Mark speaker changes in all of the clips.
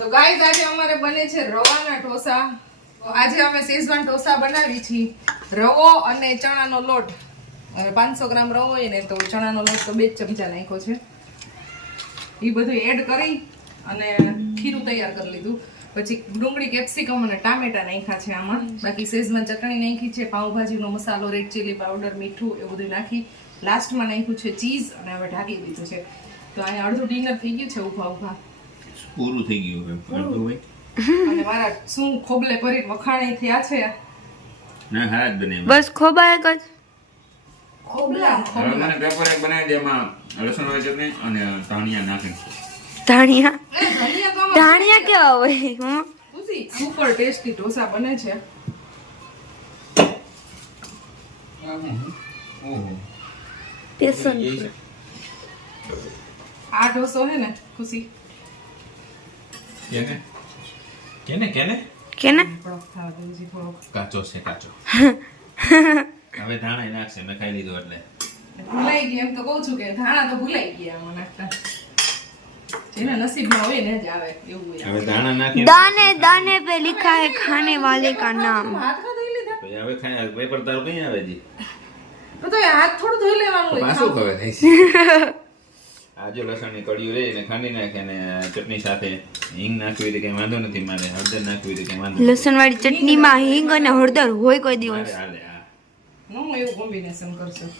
Speaker 1: તો ગાઈઝ આજે અમારે બને છે રવાના ઢોસા. તો આજે અમે શેઝવાન ઢોસા બનાવી છીએ. રવો અને ચણાનો લોટ. પાંચસો ગ્રામ રવો હોય ને, તો ચણાનો લોટ તો બે જ ચમચા નાખ્યો છે. એ બધું એડ કરી અને ખીરું તૈયાર કરી લીધું. પછી ડુંગળી કેપ્સિકમ અને ટામેટા નાખ્યા છે આમાં. બાકી શેઝમાં ચટણી નાખી છે પાવભાજીનો મસાલો રેડ ચીલી પાવડર મીઠું એવું બધું નાખી. લાસ્ટમાં નાખ્યું છે ચીઝ અને હવે ઢાંકી દીધું છે. તો અહીંયા અડધું ડિનર થઈ ગયું છે, ઊભા ઊભા.
Speaker 2: પૂરું થઈ ગયું હવે
Speaker 1: અને મારા શું ખોબલે ભરી વખાણી થયા છે?
Speaker 2: ના હા જ બને
Speaker 3: બસ ખોબા એક જ.
Speaker 1: ખોબલા?
Speaker 2: હવે મને પેપર એક બનાવી દે એમાં લસણ હોય ચટણી અને ધાણિયા નાખી
Speaker 3: ધાણિયા? ધાણિયા કેવા હોય?
Speaker 1: હું સુપર ટેસ્ટી ઢોસા બને છે. આ ઢોસો હે ને ખુશી?
Speaker 2: કેને? કેને કેને?
Speaker 1: કેને?
Speaker 2: કાચો છે કાચો. હવે ધાણા એ નાખશે મેં ખાઈ લીધો એટલે.
Speaker 1: ભૂલાઈ ગયું એમ તો કહું છું કે ધાણા તો ભૂલાઈ ગયા આમાં નાખતા. નસીબમાં
Speaker 2: ધાણા નાખી
Speaker 3: દાને દાને પે ખાને વાલે કા નામ.
Speaker 1: હાથ ધોઈ લીધા?
Speaker 2: હવે ખાય પેપર તારું કઈ આવે જી?
Speaker 1: તો હાથ થોડું ધોઈ લેવાનું
Speaker 2: પાછું ખબર નહીં આજે લસણની કડિયું રે ને ખાંડી નાખે અને ચટણી સાથે હિંગ નાખવી તો કઈ વાંધો નથી મારે હળદર નાખવી તો કઈ વાંધો
Speaker 3: લસણ વાળી ચટણીમાં હિંગ અને હળદર હોય કોઈ દિવસ?
Speaker 2: હાલે હાલે હા.
Speaker 1: હું એવું કોમ્બિનેશન કરશું?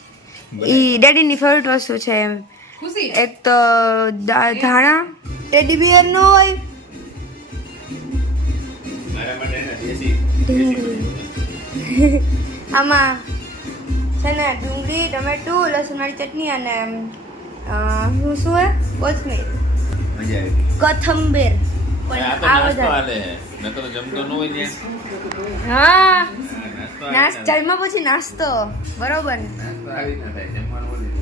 Speaker 3: ઈ ડેડીની ફેવરેટ વસ્તુ છે એમ. એક તો ધાણા. ટેડી બિયર નો હોય.
Speaker 2: એને.
Speaker 3: આમાં છે ને ડુંગળી ટમેટું લસણ વાળી ચટણી અને શું શું હે? કોથમીર.
Speaker 2: મજા આવી.
Speaker 3: પણ આ
Speaker 2: નાસ્તો
Speaker 3: બધા
Speaker 2: નકર જમતો ન હોય
Speaker 3: હા.
Speaker 2: ચાલે.
Speaker 3: જમ્યા પછી નાસ્તો. બરોબર.
Speaker 2: નાસ્તો આવી ના થાય. જમવાનું ઓલી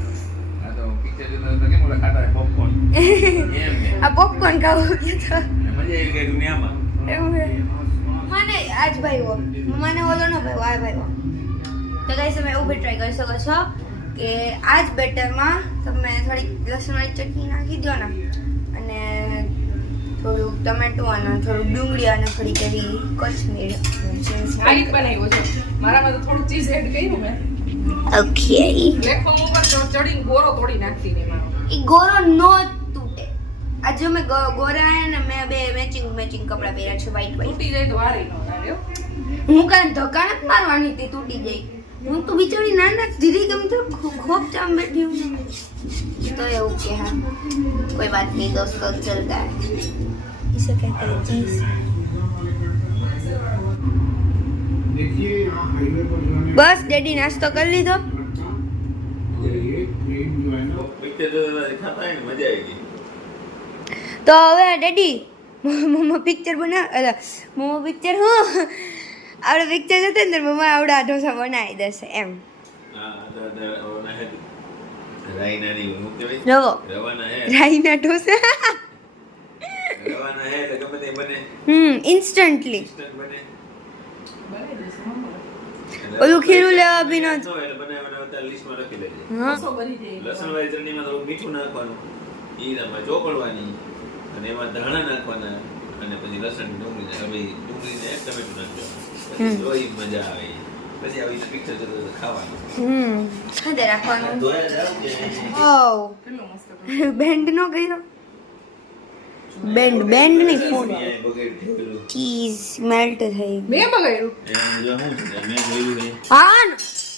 Speaker 2: આ તો જોતા કેમ ઓલા ખાતા છે.
Speaker 3: આ પોપકોર્ન ખાવું કે તો.
Speaker 2: મજા આવી ગઈ દુનિયામાં.
Speaker 3: એવું હે? મને આજ ભાઈઓ મને ઓલો નો ભાઈઓ આ ભાઈઓ તો ગાઈસ તમે એવું બી ટ્રાય કરી શકો છો. કે આ જ બેટરમાં તમે થોડીક લસણવાળી ચટણી નાખી દો ને. અને થોડુંક ટમેટું અને થોડુંક ડુંગળી અને થોડીક એવી કોથમીર
Speaker 1: બનાવ્યો છે. મારામાં તો થોડું ચીઝ એડ કર્યું મેં.
Speaker 3: ઓકે
Speaker 1: પ્લેટફોર્મ ઉપર ચડીને ગોરો તોડી નાખતી ને
Speaker 3: ઈ ગોરો નો તૂટે. આજે મેં ગોરા ને મેં બે મેચિંગ મેચિંગ કપડાં પહેર્યા છે વ્હાઈટ વ્હાઈટ
Speaker 1: તૂટી જાય તો વારી ન હું.
Speaker 3: કાંઈ ધક્કા નથી મારવાની હતી તૂટી ગઈ હું તો બિચારી નાના દીદી કેમ તો ખો- ખોપ ચામ બેઠી હું તો એવું કે હા કોઈ બાત નહીં દોસ્તો ચલતા હૈ इसे कहते हैं चीज બસ ડેડી નાસ્તો કરી લીધો
Speaker 2: Picture જોતા જોતા ખાતા હોય ને મજા આવી ગઈ
Speaker 3: તો હવે ડેડી મમ્મા પિક્ચર બના અલા મમ્મા પિક્ચર હું આપણે પિક્ચર જશે ને મમ્મા આવડા ઢોસા બનાવી દેશે એમ.
Speaker 2: રાઈના ની હું કહેવાય?
Speaker 3: રવો.
Speaker 2: રવાના હે.
Speaker 3: રાઈના ઢોસા. હમ ઇન્સ્ટન્ટલી ઓલું ખીરું લેવા બી ન
Speaker 2: ન. લસણ વાળી ચટણીમાં થોડું મીઠું નાખવાનું ઈરામાં ચોપડવાની અને એમાં ધાણા નાખવાના અને પછી લસણ ડુંગળી ડુંગળીને ટમેટું નાખવાનું જોઈ મજા આવે. પછી આવી પિક્ચર જોતા ખાવાનું.
Speaker 3: હમ. ખાધે રાખવાનું? ઓ
Speaker 1: કેટલો મસ્ત
Speaker 3: બેન્ડ નો કર્યો? બેન્ડ બેન્ડની ફૂલ. ચીઝ મેલ્ટ થઈ
Speaker 1: મે બગાડ્યું.
Speaker 2: જો છે મેં જોયેલું છે.
Speaker 3: હા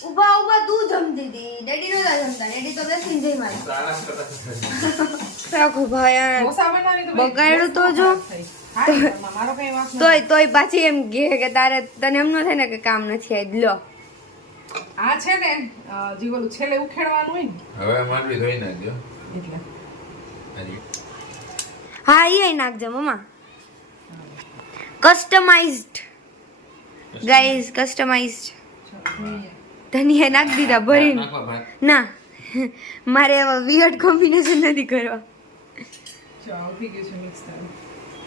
Speaker 3: ઊભા ઊભા ઊભા તું જમતી હતી. ડેડી નતા જમતા. ડેડી તો બસ જઈ મારી.
Speaker 2: સારા કરતા.
Speaker 3: રાખો ભાઈ
Speaker 1: તો
Speaker 3: બગાડ્યું તો જો. તોય તોય પાછી એમ કહે કે તારે તને એમ ન થાય ને કે કામ નથી આજ લો
Speaker 1: આ છે ને જે ઓલું છેલ્લે ઉખેડવાનું હોય ને.
Speaker 2: હવે માંડવી ધોઈ નાખજો.
Speaker 1: એટલે.
Speaker 3: હા એ નાખજો મમ્મા. કસ્ટમાઇઝડ ગાઈઝ કસ્ટમાઇઝડ ધનિયા નાખી દીધા ભરીને. ના. મારે એવા વિયર્ડ કોમ્બિનેશન નથી કરવા.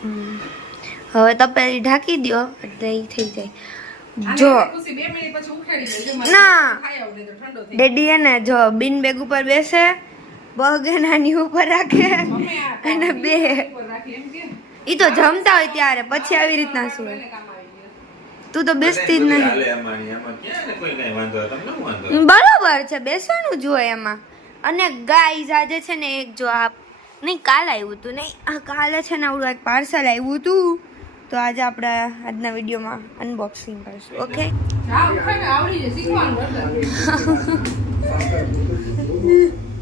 Speaker 1: જો
Speaker 3: હવે તપેલી ઢાંકી દો એટલે એ થઈ જાય. જો. ના. ડેડી એને જો બિન બેગ ઉપર બેસે પગ નાની ઉપર રાખે અને બે.
Speaker 1: ઉપર રાખી એમ કે.
Speaker 3: ઈ તો જમતા હોય ત્યારે પછી આવી રીતના શું? તું તો બેસતી જ નહીં. બરોબર છે બેસવાનું જોઈએ એમાં. અને ગાય આજે છે ને એક જો આપ નહીં કાલ આવ્યું હતું નહીં આ કાલે છે ને આવડું એક પાર્સલ આવ્યું હતું તો આજે આપણે આજના વિડીયોમાં અનબોક્સિંગ કરીશું ઓકે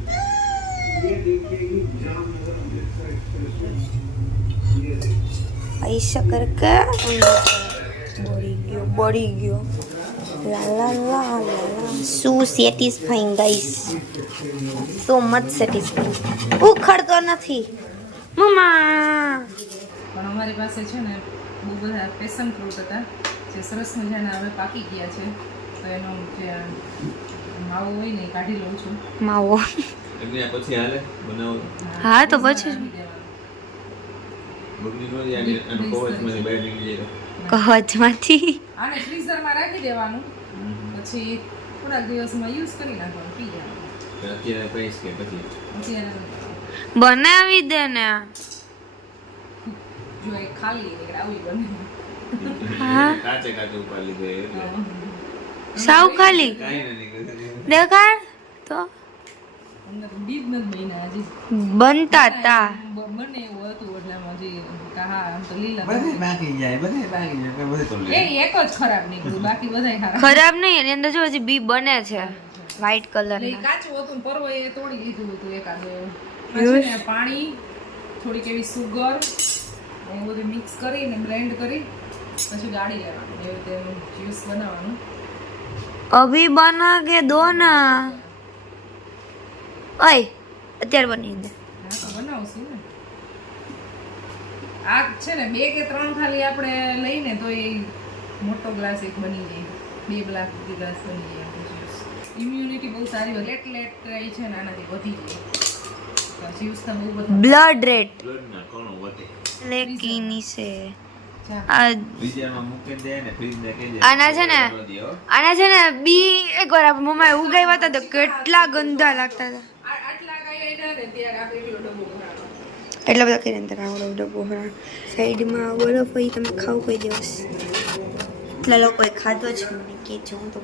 Speaker 3: પૈસા કરકે? બોડી ગયો બોડી ગયો. લા લા લા લા લા so satisfying guys so much satisfying ઉખડતો નથી મમ્મા
Speaker 1: પણ અમારી પાસે છે ને બહુ બધા પેશન ફ્રૂટ હતા જે સરસ મજાના હવે પાકી ગયા છે. તો એનો જે માવો હોય ને કાઢી લઉં છું.
Speaker 3: માવો.
Speaker 2: એટલે પછી હાલે? બનાવો.
Speaker 3: હા, તો પછી.
Speaker 2: કવચમાંથી.
Speaker 1: આને ફ્રીઝરમાં રાખી દેવાનું. પછી થોડાક દિવસમાં યુઝ કરી નાખવાનું પી જવાનું
Speaker 2: અત્યારે પૈસ કે પછી?
Speaker 1: પછી
Speaker 3: બનાવી દે ને.
Speaker 1: જો એ ખાલી નીકળે આવી બને
Speaker 2: કાચે કાચે ઉપાડી લીધો
Speaker 3: સાવ ખાલી. દેખાડ તો. બનતા તા.
Speaker 1: બ- બને એવું હતું એટલે આમાં હજી હા આમ તો લીલા
Speaker 2: બધે બાકી. જાય બધે બાકી જાય બધે તો
Speaker 1: એ એક જ ખરાબ નીકળ્યું બાકી બધાય ખરાબ
Speaker 3: ખરાબ નહીં એની અંદર જો હજી બી બને છે વ્હાઈટ કલર
Speaker 1: એટલે કાચું હતું પરવો એ તોડી લીધું હતું એકાદ. પાણી થોડીક એવી સુગર એ બધું મિક્સ કરીને બ્લેન્ડ કરી પછી ગાળી લેવાનું એવી રીતે જ્યુસ બનાવવાનું.
Speaker 3: અભી બના કે દો ના. ઓય અત્યારે બની દે.
Speaker 1: હા બનાવશું ને. આ છે ને બે કે ત્રણ ખાલી આપણે લઈને તો એ મોટો ગ્લાસ એક બની જાય. બે ગ્લાસ ગ્લાસ બની જાય ઇમ્યુનિટી બહુ સારી હોય. લેટ લેટ છે ને આનાથી વધી જાય. જ્યુસ બહુ બધા
Speaker 3: બ્લડ રેટ
Speaker 2: બ્લડના કણો વધે.
Speaker 3: લેકીની છે. આ
Speaker 2: ફ્રીઝરમાં મૂકી દે ને ફ્રીજને કહી દે.
Speaker 3: આના છે ને. આના છે ને બી એકવાર આપણા મમ્માએ ઉગાવ્યા હતા તો કેટલા ગંદા લાગતા હતા.
Speaker 1: આટલા કાંઈ ને ત્યારે આપણે એટલો
Speaker 3: બધા કરીને અંદર આવડો ડબ્બો ભરાણ સાઈડમાં બોલો હોય તમે ખાવ કોઈ દિવસ. એટલા લોકોએ ખાધો છે કે હું તો